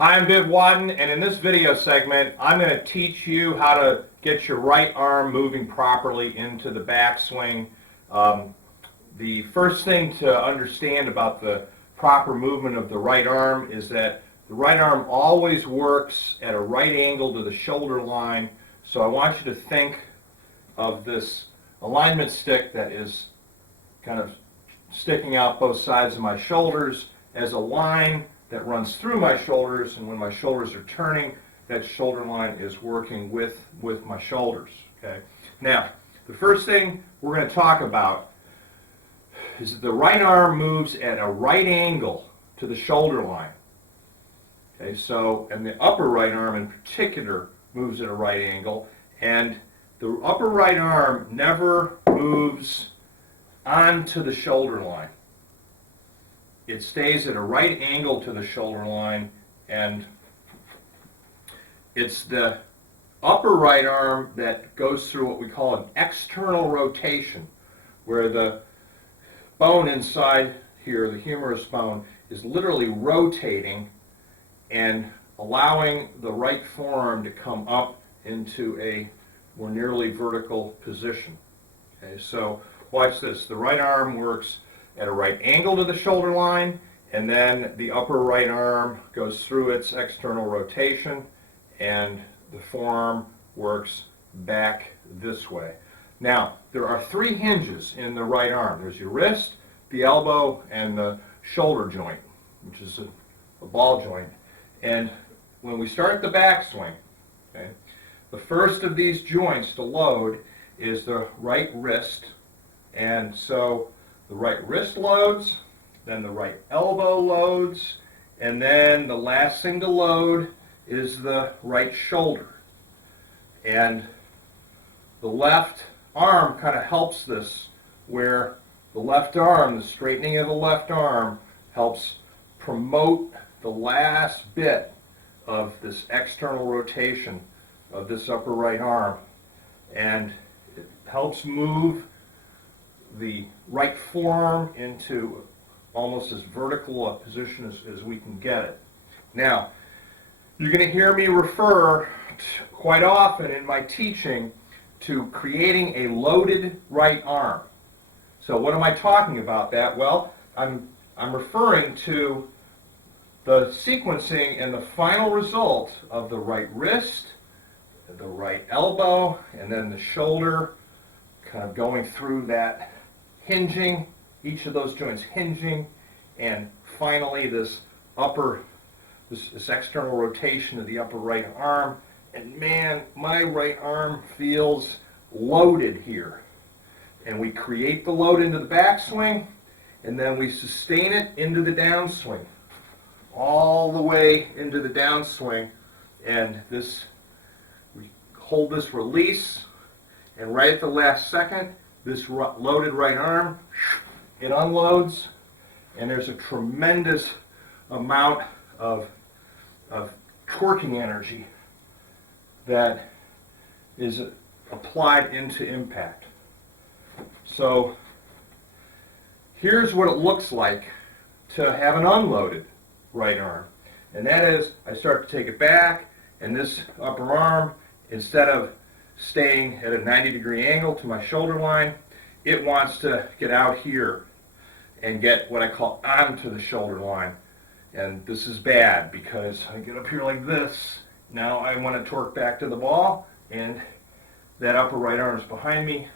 Hi, I'm Wadden, and in this video segment, I'm going to teach you how to get your right arm moving properly into the backswing. The first thing to understand about the proper movement of the right arm is that the right arm always works at a right angle to the shoulder line. So I want you to think of this alignment stick that is kind of sticking out both sides of my shoulders as a line that runs through my shoulders, and when my shoulders are turning, that shoulder line is working with my shoulders. Okay. Now, the first thing we're going to talk about is that the right arm moves at a right angle to the shoulder line. Okay, so, and the upper right arm in particular moves at a right angle, and the upper right arm never moves onto the shoulder line. It stays at a right angle to the shoulder line, and it's the upper right arm that goes through what we call an external rotation, where the bone inside here, the humerus bone, is literally rotating and allowing the right forearm to come up into a more nearly vertical position. Okay, so watch this. The right arm works at a right angle to the shoulder line, and then the upper right arm goes through its external rotation, and the forearm works back this way. Now, there are three hinges in the right arm. There's your wrist, the elbow, and the shoulder joint, which is a ball joint. And when we start the backswing, okay, the first of these joints to load is the right wrist, and so the right wrist loads, then the right elbow loads, and then the last thing to load is the right shoulder. And the left arm kind of helps this, where the left arm, the straightening of the left arm, helps promote the last bit of this external rotation of this upper right arm. And it helps move the right forearm into almost as vertical a position as we can get it. Now, you're going to hear me refer quite often in my teaching to creating a loaded right arm. So what am I talking about that? Well, I'm referring to the sequencing and the final result of the right wrist, the right elbow, and then the shoulder, kind of going through that hinging, each of those joints hinging, and finally this external rotation of the upper right arm. And man, my right arm feels loaded here. And we create the load into the backswing, and then we sustain it into the downswing, all the way into the downswing. And this, we hold this release, and right at the last second, this loaded right arm, it unloads, and there's a tremendous amount of torquing energy that is applied into impact. So here's what it looks like to have an unloaded right arm. And that is, I start to take it back, and this upper arm, instead of staying at a 90-degree angle to my shoulder line, it wants to get out here and get what I call onto the shoulder line. And this is bad because I get up here like this. Now I want to torque back to the ball, and that upper right arm is behind me.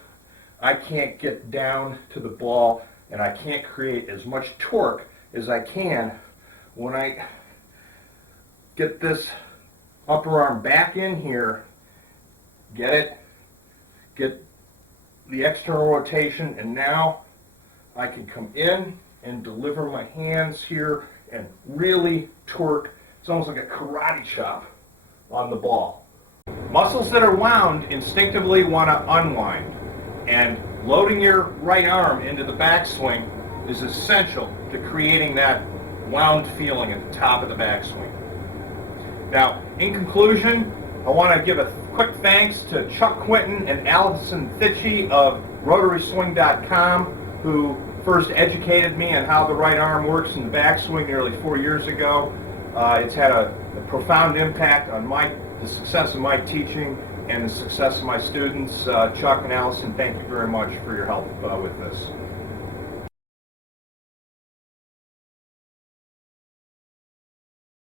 I can't get down to the ball, and I can't create as much torque as I can when I get this upper arm back in here, get the external rotation, and now I can come in and deliver my hands here and really torque. It's almost like a karate chop on the ball. Muscles that are wound instinctively want to unwind, and loading your right arm into the backswing is essential to creating that wound feeling at the top of the backswing. Now, in conclusion, I want to give a quick thanks to Chuck Quinton and Allison Thitchie of RotarySwing.com, who first educated me on how the right arm works in the backswing nearly 4 years ago. It's had a a profound impact on the success of my teaching and the success of my students. Chuck and Allison, thank you very much for your help with this.